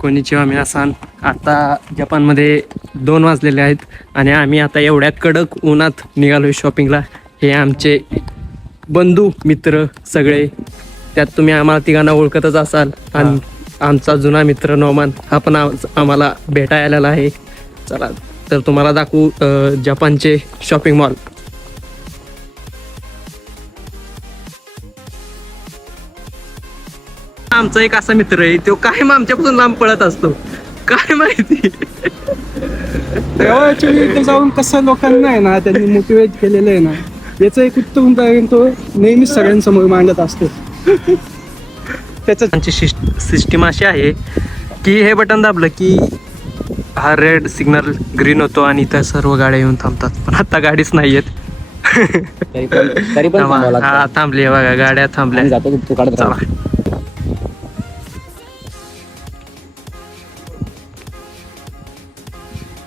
Konnichiwa मिनासान. आता जपानमध्ये 2 वाजलेले आहेत आणि आम्ही आता एवढ्या कडक उन्हात निघालो शॉपिंगला. हे आमचे बंधू मित्र सगळे, त्यात तुम्ही आम्हाला तिघांना ओळखतच असाल. आणि आमचा जुना मित्र नोमान हा पण आम्हाला भेटायला आलेला आहे. चला तर तुम्हाला दाखवू जपानचे शॉपिंग मॉल. आमचा एक असा मित्र आहे, तो कायम आमच्यापासून लांब पळत असतो, काय माहिती. तेव्हा ऍक्च्युली इथे जाऊन कसं लोकांना आहे ना त्यांनी मोटिवेट केलेलं आहे ना, याचं एक उत्तम उदाहरण तो नेहमीच सगळ्यांसमोर मांडत असतो. त्याची सिस्टीम अशी आहे की हे बटन दाबलं की हा रेड सिग्नल ग्रीन होतो आणि इथं सर्व गाड्या येऊन थांबतात. पण आता गाडीच नाही येत. तरी पण हा थांबली बघा, गाड्या थांबल्या. जातो तू काढत चला.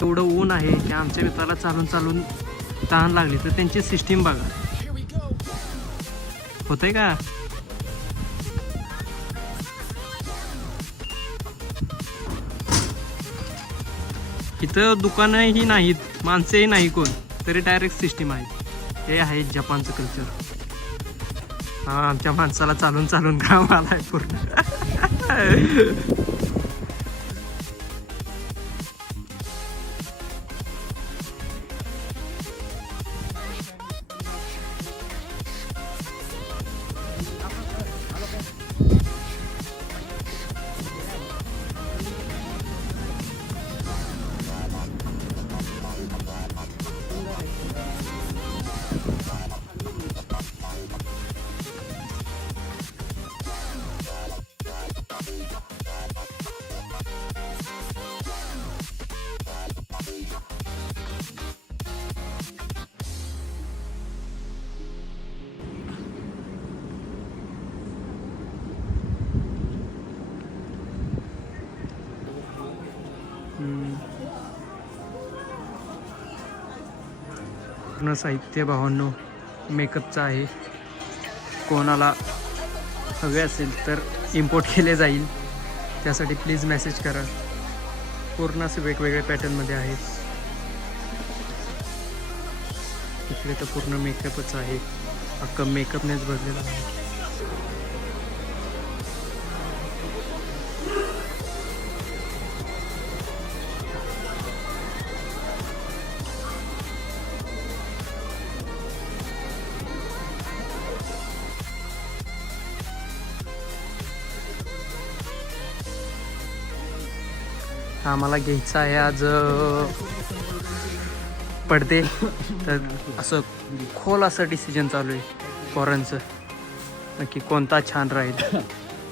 एवढं ऊन आहे की आमच्या मित्राला चालून चालून तहान लागली, तर त्यांची सिस्टीम बघा. होतंय का? इथं दुकानंही नाहीत, माणसेही नाही कोण, तरी डायरेक्ट सिस्टीम आहे. हे आहे जपानचं कल्चर. हा आमच्या माणसाला चालून चालून काम आलाय पूर्ण. पूर्ण साहित्य भावांनो मेकअपचं आहे. कोणाला हवे असेल तर इम्पोर्ट केले जाईल, त्यासाठी प्लीज मेसेज करा. पूर्ण असे वेगवेगळ्या पॅटर्नमध्ये आहेत. इकडे तर पूर्ण मेकअपच आहे, अख्खा मेकअपनेच भरलेला आहे. आम्हाला घ्यायचं आहे आज पडदे. तर असं खोल असं डिसिजन चालू आहे पोरांचं, नक्की कोणता छान राहील.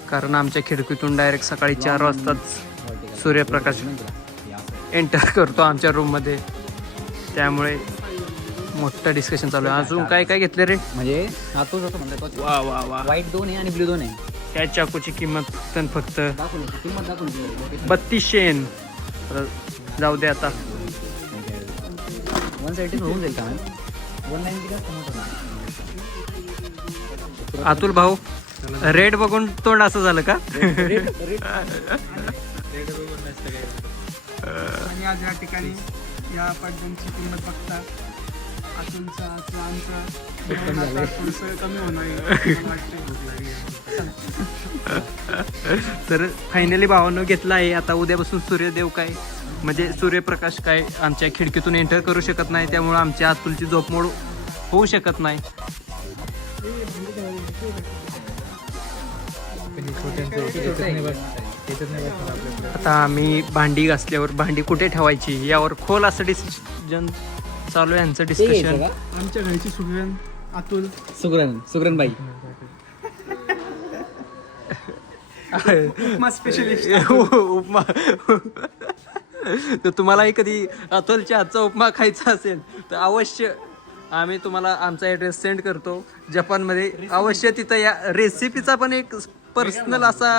कारण आमच्या खिडकीतून डायरेक्ट सकाळी 4 वाजताच सूर्यप्रकाश एंटर करतो आमच्या रूममध्ये, त्यामुळे मोठं डिस्कशन चालू आहे. अजून काय काय घेतलं रे? म्हणजे हा तोच होतो म्हणलं. वा वा वा. व्हाईट 2 आहे आणि ब्ल्यू 2 आहे. त्या चाकूची किंमत फक्त दाखवून किंमत दाखवून 3200 येन. जाऊ दे आता. 170 होऊन जाईल का? 190 का कमवतो ना. अतुल भाऊ, रेड बघून तोंड असं झालं का? आणि आज या ठिकाणी या पडद्यांची किंमत बघता अतुलचा आमचा थोडंसं कमी होणार तर फायनली भावानं घेतला आहे. आता उद्यापासून सूर्यदेव काय म्हणजे सूर्यप्रकाश काय आमच्या खिडकीतून एंटर करू शकत नाही, त्यामुळं आमच्या अतुलची झोपमोड होऊ शकत नाही. आता आम्ही भांडी घासल्यावर भांडी कुठे ठेवायची यावर खोल असं डिसिजन चालू आहे यांचं डिस्कशन. आमच्या घरची सुगरण अतुल सुगरण बाई उपमा स्पेशलिस्ट. उपमा. तर तुम्हालाही कधी अतुलच्या हातचा उपमा खायचा असेल तर अवश्य आम्ही तुम्हाला आमचा ॲड्रेस सेंड करतो जपानमध्ये. अवश्य तिथं या रेसिपीचा पण एक पर्सनल असा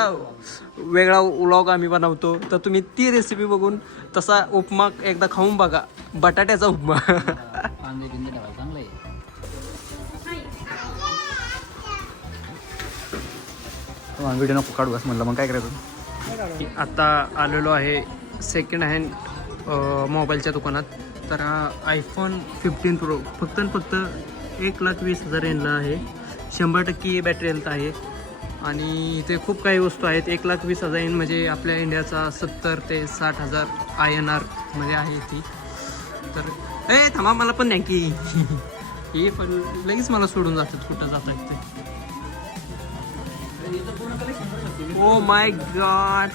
वेगळा व्लॉग आम्ही बनवतो, तर तुम्ही ती रेसिपी बघून तसा उपमा एकदा खाऊन बघा, बटाट्याचा उपमा. चांगलं आहे. व्हिडिओ नको काढू असं म्हणलं, मग काय करायचं? आता आलेलो आहे सेकंड हँड मोबाईलच्या दुकानात. तर आयफोन 15 प्रो फक्त आणि फक्त 1,20,000 यांना आहे. 100% बॅटरी हेल्थ आहे. आणि इथे खूप काही वस्तू आहेत. 1,20,000 म्हणजे आपल्या इंडियाचा 70 ते 60,000 INR मध्ये आहे ती. तर थांबा मला पण द्या की हे पण लगेच मला सोडून जातात कुठं जातात ते. ओ माय गॉड,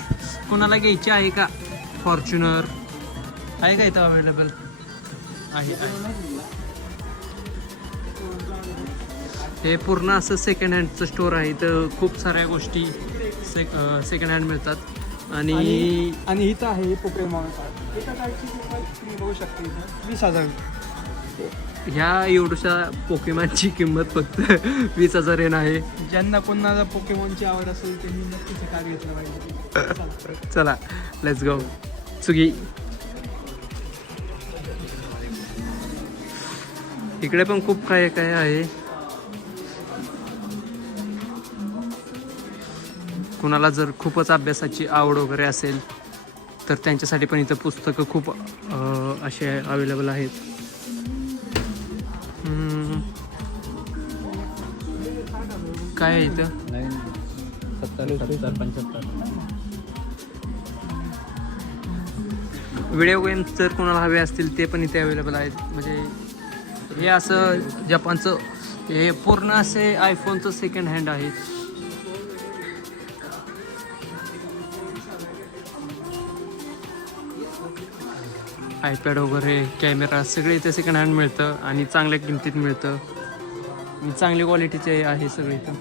कोणाला घ्यायची आहे का? फॉर्च्युनर आहे का इथं अवेलेबल? आहे. हे पूर्ण असं सेकंड हँडचं स्टोअर आहे. इथं खूप साऱ्या गोष्टी सेकंड हँड मिळतात. आणि इथं आहे पोकेमॉन कार्ड. एका कार्डची किंमत तुम्ही बघू शकता इथं 20,000. ह्या एवढ्याशा पोकेमॉनची किंमत फक्त 20,000 येण आहे. ज्यांना कोणाला पोकेमॉनची आवड असेल त्यांनी नक्कीच हे कार्ड घेतलं पाहिजे. चला लेट्स गो. सुगी इकडे पण खूप काय काय आहे. कुणाला जर खूपच अभ्यासाची आवड वगैरे असेल तर त्यांच्यासाठी पण इथं पुस्तकं खूप असे अवेलेबल आहेत. काय आहे इथं? नवीन 70, 75. व्हिडिओ गेम्स जर कोणाला हवे असतील ते पण इथे अवेलेबल आहेत. म्हणजे हे असं जपानचं हे पूर्ण असे आयफोनचं सेकंड हँड आहे. आयपॅड वगैरे कॅमेरा सगळे इथे सेकंड हँड मिळतं आणि चांगल्या किमतीत मिळतं आणि चांगली क्वालिटीचे आहे सगळे इथं.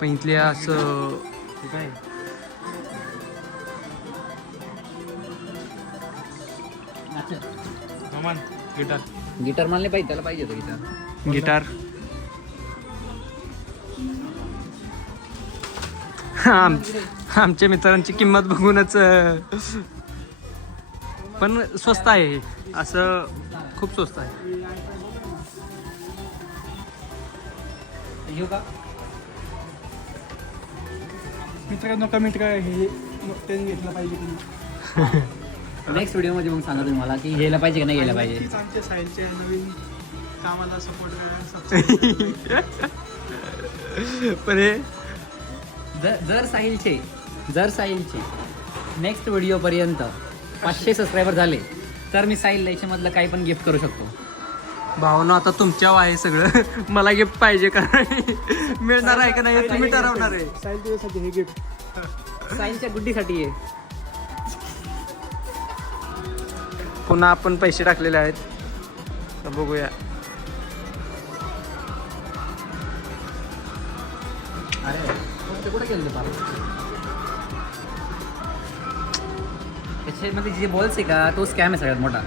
पण इथले असं काय गिटार गिटार मानले पाहिजे, त्याला पाहिजे होतं गिटार. गिटार आमच्या मित्रांची किंमत बघूनच पण स्वस्त आहे. असं खूप स्वस्त आहे. येऊ का? मित्रांनो कमेंट करा हे त्यांनी घेतलं पाहिजे तुम्ही. नेक्स्ट व्हिडिओमध्ये मग सांगा तुम्ही मला की घ्यायला पाहिजे की नाही घ्यायला पाहिजे. नक्कीच आमच्या साईलच्या नवीन कामाला सपोर्ट करा. पण हे जर साहिलचे नेक्स्ट व्हिडिओपर्यंत 500 सबस्क्रायबर झाले तर मी साहिलला याच्यामधलं काही पण गिफ्ट करू शकतो. भावना आता तुमच्यावर आहे सगळं. मला गिफ्ट पाहिजे का मिळणार आहे का नाही हे तुम्ही ठरवणार आहे. साईल तुझ्यासाठी हे गिफ्ट. साहिलच्या गुड्डीसाठी आहे. पुन्हा आपण पैसे टाकलेले आहेत. तर बघूया. अरे ते कुठे गेलं पार? त्याच्यामध्ये जे बॉल्स आहे का तो स्कॅम आहे सगळ्यात मोठा.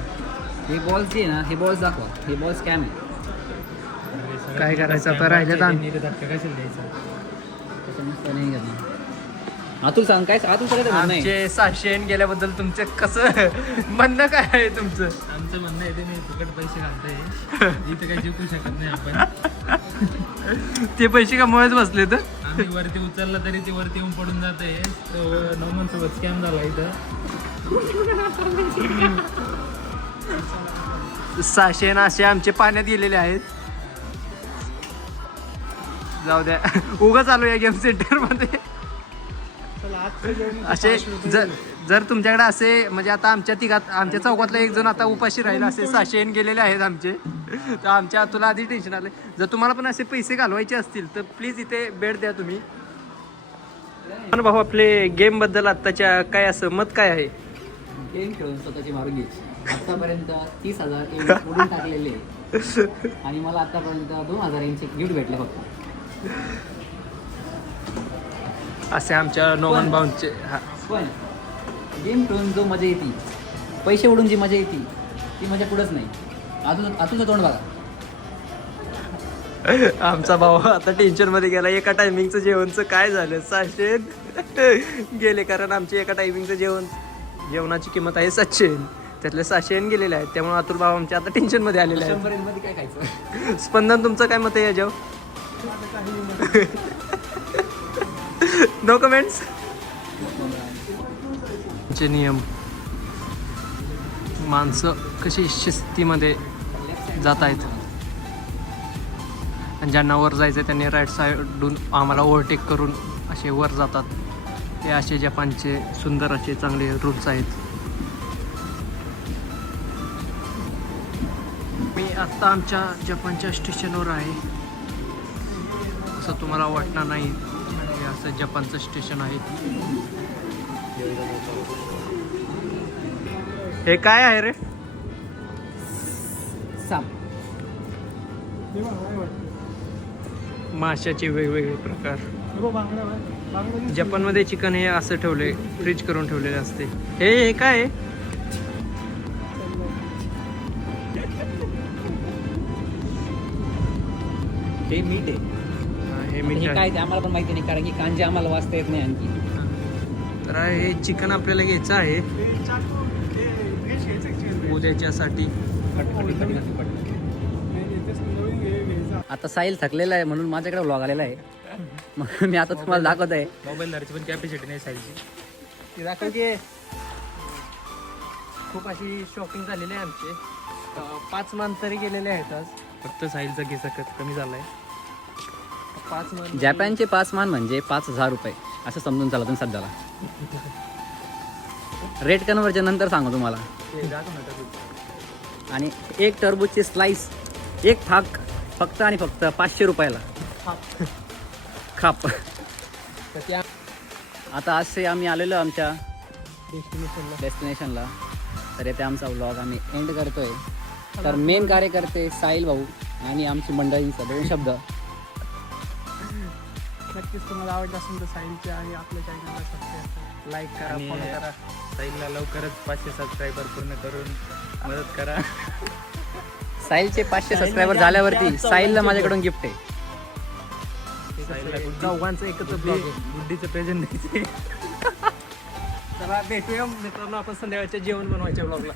हे बॉल्स जे आहे ना हे बॉल्स दाखवा. हे बॉल स्कॅम आहे. काय करायचं आता राहिलं अतुल सांग काय अतुल सगळं नाही. आमचे 600 गेल्याबद्दल तुमचं कसं म्हणणं काय आहे तुमचं? आमचं म्हणणं आहे ते नाही फुकट पैसे घालताय इथं काही जिंकू शकत नाही आपण. ते पैसे कमवायच बसले तर आम्ही वरती उचललं तरी ते वरती येऊन पडून जात आहे. नॉर्मलसोबत स्कॅम झाला इथं. 600 असे आमचे पाण्यात गेलेले आहेत. जाऊ द्या उगा चालू या गेम सेंटर मध्ये. असे जर तुमच्याकडे असे म्हणजे आता आमच्या चौकातला एक जण आता उपाशी राहिला असे 600 गेलेले आहेत आमचे. तर आमच्या तुला आधी टेन्शन आलं. जर तुम्हाला पण असे पैसे घालवायचे असतील तर प्लीज इथे भेट द्या तुम्ही. पण भाऊ आपले गेम बद्दल आत्ताच्या काय असं मत काय आहे? गेम खेळून स्वतःची मारून घ्यायची. आतापर्यंत 30,000 उडून टाकलेले आणि मला आतापर्यंत 2,000 यांचे गिफ्ट भेटले फक्त. असे आमच्या नोमन भाऊंचे पण गेम खेळून जो मजा येते पैसे उडून जी मजा येते ती मजा कुठंच नाही. आतूचं तोंड बघा. आमचा भाऊ आता टेन्शन मध्ये गेला. एका टायमिंगचं जेवणचं काय झालं 600 गेले. कारण आमचे एका टायमिंगचं जेवणाची किंमत आहे 700. त्यातले 600 गेलेले आहेत. त्यामुळे अतुल भाऊ आमचे आता टेन्शन मध्ये आलेले आहेत. 100 मध्ये काय खायचं? स्पंदन तुमचं काय मत आहे याच्यावर? No comments. जपानचे नियम, माणसं कशी शिस्तीमध्ये जात आहेत. आणि ज्यांना वर जायचं त्यांनी राईट साईडून आम्हाला ओव्हरटेक करून असे वर जातात. हे असे जपानचे सुंदर असे चांगले रूल्स आहेत. मी आत्ता आमच्या जपानच्या स्टेशनवर आहे. असं तुम्हाला वाटणार नाही, हे असं जपानचं स्टेशन आहे. हे काय आहे रे? साप. माशाचे वेगवेगळे प्रकार. बांगडा बांगडा जपानमध्ये चिकन हे असं ठेवले, फ्रीज करून ठेवलेले असते. हे काय आहे? हे मीठ आहे. हे हे मीठ काय आहे. ते आम्हाला पण माहिती नाही, कारण की कांजे आम्हाला वाचता येत नाही आणखी. तर हे चिकन आपल्याला घ्यायचं आहे उद्याच्यासाठी. आता साहिल थकलेला आहे म्हणून माझ्याकडे व्लॉग आलेला आहे. म्हणून मी आता तुम्हाला दाखवत आहे. मोबाईल धरायची पण कॅपॅसिटी नाही साईजची. ते दाखव की. खूप अशी शॉपिंग झालेली आहे आमची. 5 मंथ तरी गेलेले आहेत आज. फक्त साईलचा केस कमी झालाय. 5 मंथ. जपानचे 5 मान म्हणजे 5,000 रुपये असं समजून चाला तुम्ही सध्याला. रेट कन्व्हर्जन नंतर सांगू तुम्हाला. आणि एक टरबूजची स्लाइस, एक थाक फक्त आणि फक्त 500 रुपयाला. खाप. आता असे आम्ही आलेलो आमच्या डेस्टिनेशनला. तर येथे आमचा व्लॉग आम्ही एंड करतोय. तर मेन कार्यकर्ते साहिल भाऊ आणि आमची मंडळींचा 2 शब्द. नक्कीच तुम्हाला आवडलं असेल तर साईलच्या आणि आपल्या चॅनलला सबस्क्राईब लाईक करा, आणि फॉलो करा. साईलला लवकरच 500 सबस्क्रायबर पूर्ण करून मदत करा. साहिलचे 500 सबस्क्रायबर झाल्यावरती साहिलला माझ्याकडून गिफ्ट आहे. साईलला चौघांचं एकत्र ब्लॉग आहे. गुड्डीचं प्रेझेंट द्यायचे. चला भेटूया मित्रांनो आपण संध्याकाळच्या जेवण बनवायच्या ब्लॉगला.